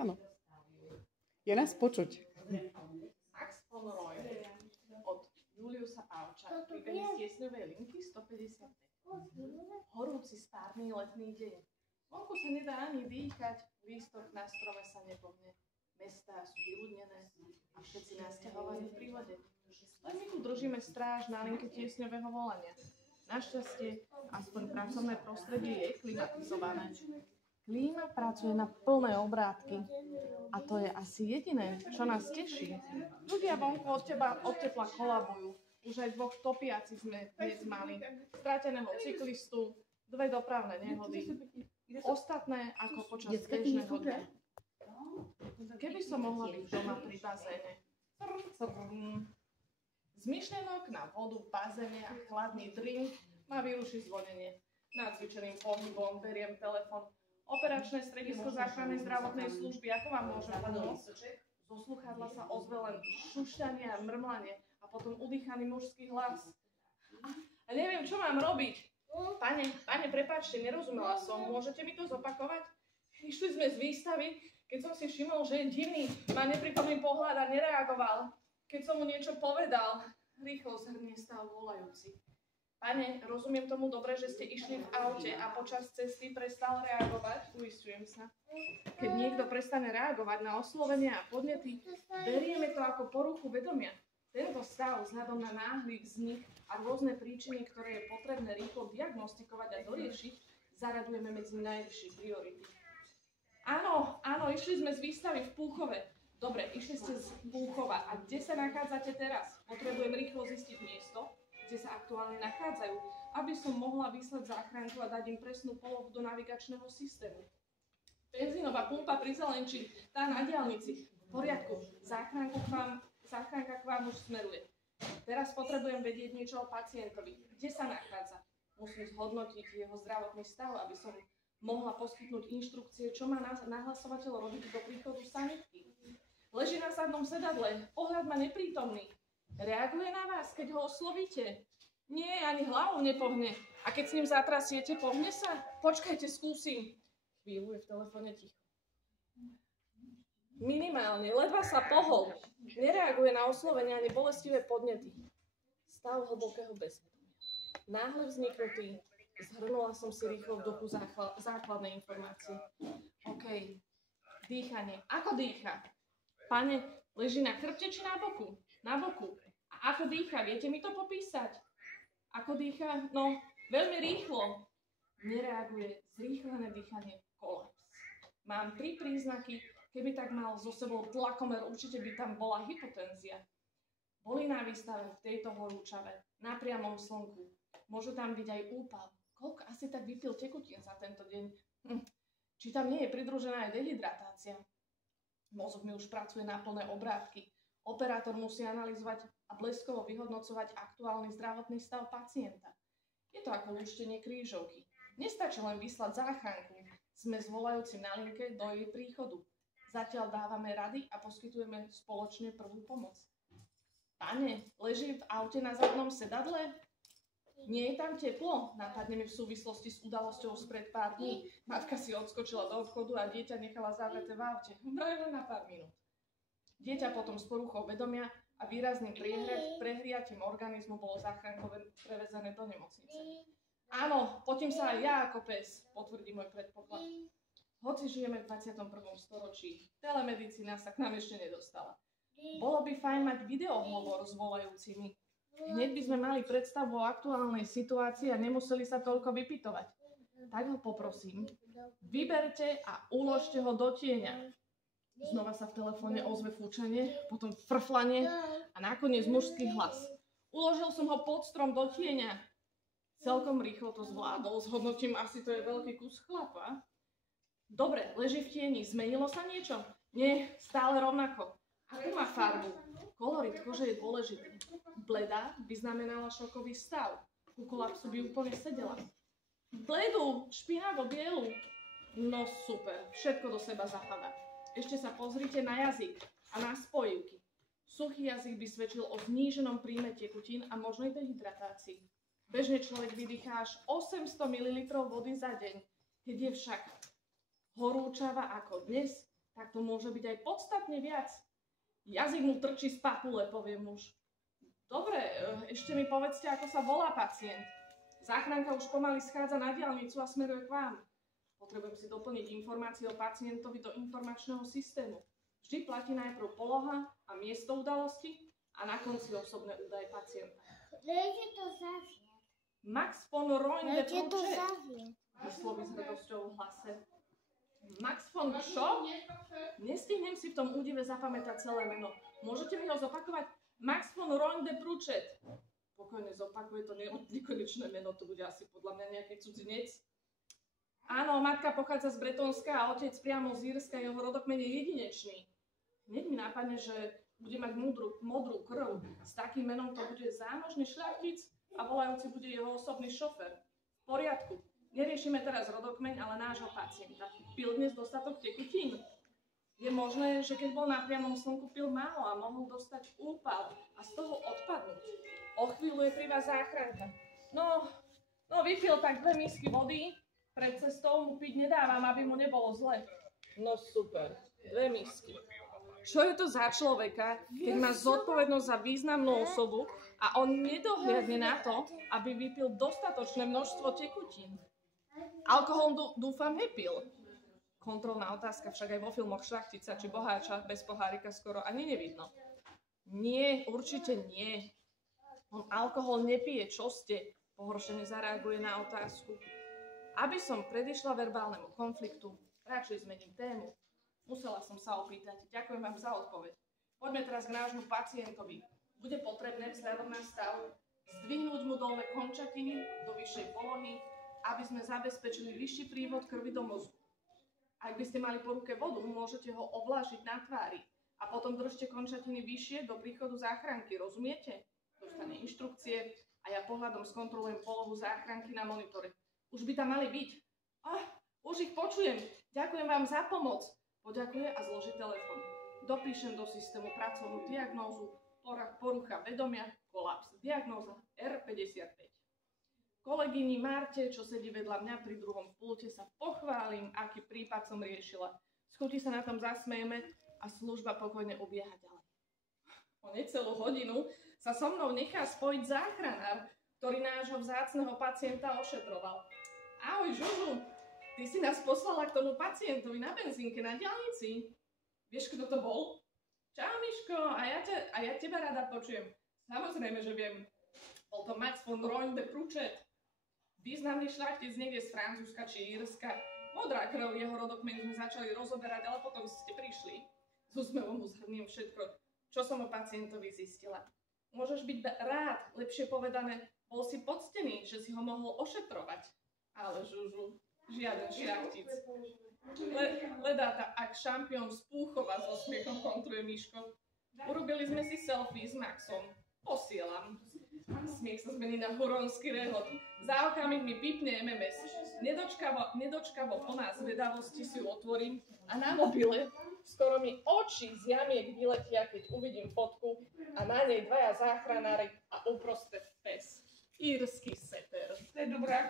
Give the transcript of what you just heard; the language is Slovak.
Áno. Je nás počuť. Max von Roy od Juliusa Pauča. Príbehy z tiesňovej linky 155. Horúci spárny letný deň. Vonku sa nedá ani dýchať, lístok na strome sa nepohne. Mestá sú vyľudnené a všetci nasťahovaní v prírode. Len my tu držíme stráž na linke tiesňového volania. Našťastie, aspoň pracovné prostredie je klimatizované. Klíma pracuje na plné obrátky. A to je asi jediné, čo nás teší. Ľudia vonku od tepla kolabujú. Už aj 2 topiaci sme dnes mali. Stráteného cyklistu, 2 dopravné nehody. Ostatné ako počas bežného dňa. Keby som mohla byť doma pri bazéne. Z myšlienok na vodu v bazéne a chladný drink ma vyruší zvonenie. Nacvičeným pohybom beriem telefon. Operačné stredisko záchrannej zdravotnej služby, ako vám môžem pomôcť? Zo slúchadla sa ozve len šušťanie a mrmlanie a potom udýchaný mužský hlas. A neviem, čo mám robiť. Pane, prepáčte, nerozumela som. Môžete mi to zopakovať? Išli sme z výstavy, keď som si všimol, že je divný, má neprítomný pohľad a nereagoval. Keď som mu niečo povedal, rýchlo zhrnie stav volajúci. Pane, rozumiem tomu dobre, že ste išli v aute a počas cesty prestal reagovať? Uisťujem sa. Keď niekto prestane reagovať na oslovenia a podnety, berieme to ako poruchu vedomia. Tento stav vzhľadom na náhly vznik a rôzne príčiny, ktoré je potrebné rýchlo diagnostikovať a doriešiť, zaradujeme medzi najvyššie priority. Áno, išli sme z výstavy v Púchove. Dobre, išli ste z Púchova. A kde sa nachádzate teraz? Potrebujem rýchlo zistiť miesto, kde sa aktuálne nachádzajú, aby som mohla vyslať záchranku a dať im presnú polohu do navigačného systému. Benzínová pumpa pri Zelenči, tá na diaľnici. V poriadku, záchranka k vám už smeruje. Teraz potrebujem vedieť niečo o pacientovi. Kde sa nachádza? Musím zhodnotiť jeho zdravotný stav, aby som mohla poskytnúť inštrukcie, čo má nahlasovateľ robiť do príchodu sanitky. Leží na zadnom sedadle, pohľad má neprítomný. Reaguje na vás, keď ho oslovíte? Nie, ani hlavou nepohne. A keď s ním zatrasiete, pohne sa? Počkajte, skúsim. Chvíľu je v telefóne ticho. Minimálne, ledva sa pohol. Nereaguje na oslovenia ani bolestivé podnety. Stav hlbokého bezvedomia. Náhle vzniknutý. Zhrnula som si rýchlo v duchu základné informácie. OK. Dýchanie. Ako dýcha? Pane, leží na chrbte či na boku? Na boku. A ako dýcha? Viete mi to popísať? Ako dýcha? No, veľmi rýchlo. Nereaguje. Zrýchlené dýchanie. Kolaps. Mám 3 príznaky. Keby tak mal so sebou tlakomer, určite by tam bola hypotenzia. Boli na výstave v tejto horúčave, na priamom slnku. Môže tam byť aj úpal. Koľko asi tak vypil tekutín za tento deň? Či tam nie je pridružená aj dehydratácia? Mozog mi už pracuje na plné obrátky. Operátor musí analyzovať a bleskovo vyhodnocovať aktuálny zdravotný stav pacienta. Je to ako lúštenie krížovky. Nestačí len vyslať záchranku. Sme s volajúcim na linke do jej príchodu. Zatiaľ dávame rady a poskytujeme spoločne prvú pomoc. Pane, leží v aute na zadnom sedadle? Nie je tam teplo? Napadne mi v súvislosti s udalosťou spred pár dní. Matka si odskočila do obchodu a dieťa nechala zavreté v aute. Vraj len na pár minút. Dieťa potom s poruchou vedomia a výrazným prehriatím organizmu bolo záchrankové prevezené do nemocnice. Áno, potím sa aj ja ako pes, potvrdí môj predpoklad. Hoci žijeme v 21. storočí, telemedicína sa k nám ešte nedostala. Bolo by fajn mať videohovor s volajúcimi. Hneď by sme mali predstavu o aktuálnej situácii a nemuseli sa toľko vypytovať. Tak ho poprosím, vyberte a uložte ho do tieňa. Znova sa v telefóne ozve fúčanie, potom frflanie a nakoniec mužský hlas. Uložil som ho pod strom do tieňa. Celkom rýchlo to zvládol, zhodnotím, asi to je veľký kus chlapa. Dobre, leží v tieni, zmenilo sa niečo? Nie, stále rovnako. Akú má farbu? Kolorit kože je dôležitý. Bledá by znamenala šokový stav. Ku kolapsu by úplne sedela. Bledú, špinavo bielu. No super, všetko do seba zapadá. Ešte sa pozrite na jazyk a na spojivky. Suchý jazyk by svedčil o zníženom príjme tekutín a možnej dehydratácii. Bežne človek vydýchá až 800 ml vody za deň. Keď je však horúčava ako dnes, tak to môže byť aj podstatne viac. Jazyk mu trčí z papule, povie muž. Dobre, ešte mi povedzte, ako sa volá pacient. Záchranka už pomaly schádza na diaľnicu a smeruje k vám. Potrebujem si doplniť informácie o pacientovi do informačného systému. Vždy platí najprv poloha a miesto udalosti a na konci osobné údaje pacienta. Viete to zaviať. Max von Roin de Viete to Pručet, zaviať. vysloví s hrdosťou v hlase. Max von čo? Nestihnem si v tom údive zapamätať celé meno. Môžete mi ho zopakovať? Max von Roin de Pručet. Pokojne zopakuje to nekonečné meno, to bude asi podľa mňa nejaký cudzinec. Áno, matka pochádza z Bretonska a otec priamo z Írska, jeho rodokmeň je jedinečný. Hneď mi nápadne, že bude mať modrú krv. S takým menom to bude zámožný šľachtic a volajúci bude jeho osobný šofér. V poriadku. Neriešime teraz rodokmeň, ale nášho pacienta. Pil dnes dostatok tekutín. Je možné, že keď bol na priamom slnku, pil málo a mohol dostať úpal a z toho odpadnúť. O chvíľu je pri vás záchranka. No, vypil tak 2 misky vody. Pred cestou mu piť nedávam, aby mu nebolo zle. No super, 2 misky. Čo je to za človeka, keď má zodpovednosť za významnú osobu a on nedohliadne na to, aby vypil dostatočné množstvo tekutín? Alkohol dúfam nepil. Kontrolná otázka, však aj vo filmoch šľachtica či boháča bez pohárika skoro ani nevidno. Nie, určite nie. On alkohol nepije, čo ste? Pohoršene zareaguje na otázku. Aby som predišla verbálnemu konfliktu, radšej zmením tému. Musela som sa opýtať. Ďakujem vám za odpoveď. Poďme teraz k nášmu pacientovi. Bude potrebné vzhľadom na stav zdvihnúť mu dolné končatiny do vyššej polohy, aby sme zabezpečili vyšší prívod krvi do mozgu. Ak by ste mali po ruke vodu, môžete ho ovlážiť na tvári a potom držte končatiny vyššie do príchodu záchranky. Rozumiete? Dostane inštrukcie a ja pohľadom skontrolujem polohu záchranky na monitore. Už by tam mali byť. Už ich počujem. Ďakujem vám za pomoc. Poďakuje a zloží telefón. Dopíšem do systému pracovnú diagnózu, porucha vedomia, kolaps. Diagnóza R55. Kolegyni Marte, čo sedí vedľa mňa pri druhom pulte, sa pochválim, aký prípad som riešila. S chutí sa na tom zasmejeme a služba pokojne obieha ďalej. O necelú hodinu sa so mnou nechá spojiť záchranár, ktorý nášho vzácneho pacienta ošetroval. Ahoj, Žužu, ty si nás poslala k tomu pacientovi na benzínke na diaľnici. Vieš, kto to bol? Čau, Miško, a ja teba rada počujem. Samozrejme, že viem. Bol to Max von Roin de Pručet. Významný šľachtic niekde z Francúzska či Írska. Modrá krv, jeho rodokmeň sme začali rozoberať, ale potom ste prišli. S úsmevom mu zhrniem všetko, čo som o pacientovi zistila. Môžeš byť rád, lepšie povedané, bol si poctený, že si ho mohol ošetrovať. Ale Žužu, žiaden šľachtic. Ledáta, ak šampión z Púchova so smiechom kontruje Miško. Urobili sme si selfie s Maxom. Posielam. Smiech sa zmení na huronský rehot. Za okamih mi pipne MMS. Nedočkavo plná zvedavosti si ju otvorím a na mobile skoro mi oči z jamiek vyletia, keď uvidím fotku a na nej 2 záchranári a uprostred pes. Írsky setter. To je dobrá